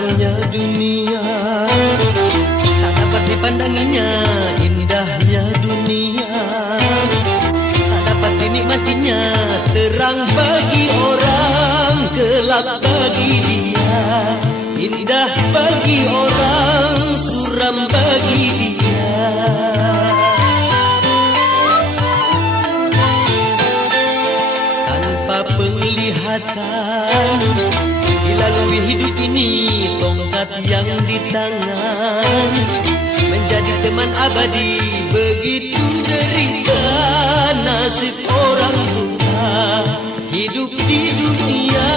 Terangnya dunia tak dapat dipandanginya, indahnya dunia tak dapat dinikmatinya. Terang bagi orang, gelap bagi dia. Indah bagi orang, suram bagi dia. Tanpa penglihatan dilalui hidup ini, tongkat yang di tangan menjadi teman abadi. Begitu derita nasib orang buta, hidup di dunia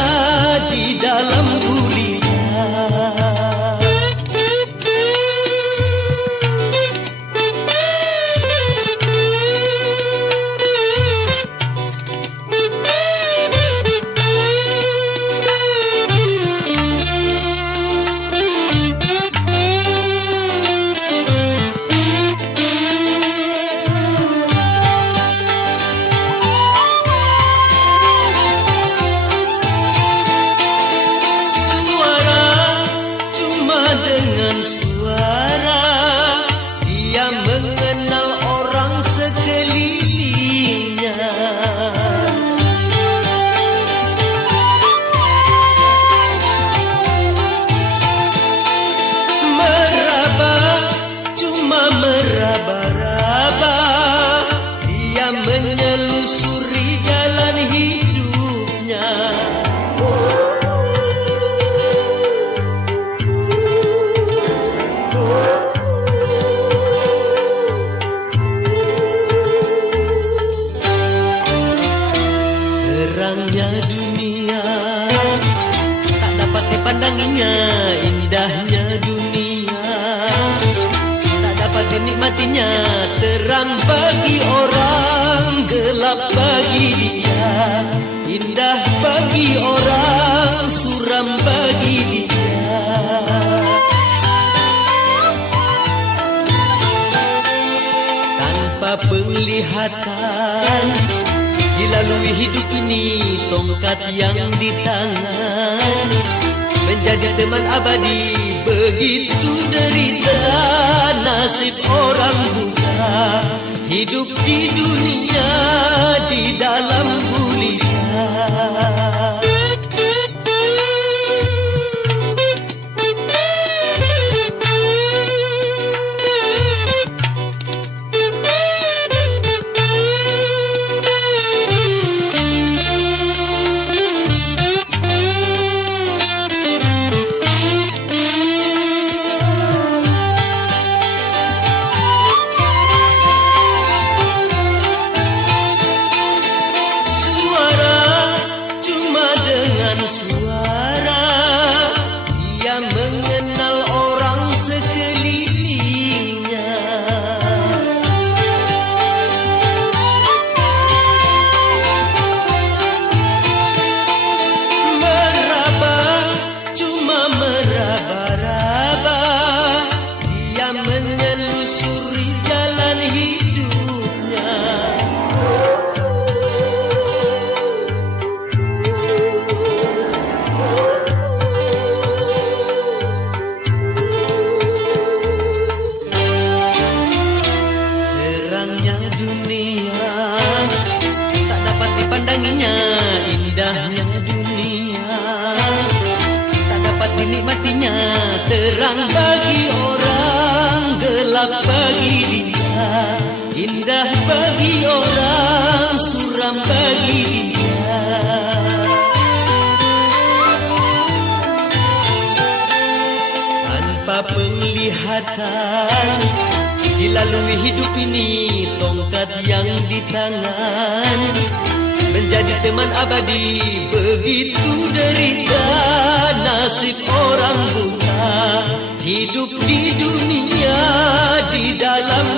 di dalam gulita. Menelusuri jalan hidupnya. Terangnya dunia tak dapat dipandanginya, indahnya dunia tak dapat dinikmatinya. Terang bagi orang, gelap bagi dia. Indah bagi orang, suram bagi dia. Tanpa penglihatan dilalui hidup ini, tongkat yang di tangan menjadi teman abadi. Begitu derita nasib orang buta, hidup di dunia di dalam gulita. Suara dia mengenal orang sekelilingnya. Meraba, cuma meraba-raba, dia menelusuri jalan hidupnya. Indahnya dunia tak dapat dinikmatinya. Terang bagi orang, gelap bagi dia. Indah bagi orang, suram bagi dia. Tanpa penglihatan dilalui hidup ini, tongkat yang di tangan menjadi teman abadi. Begitu derita nasib orang buta, hidup di dunia di dalam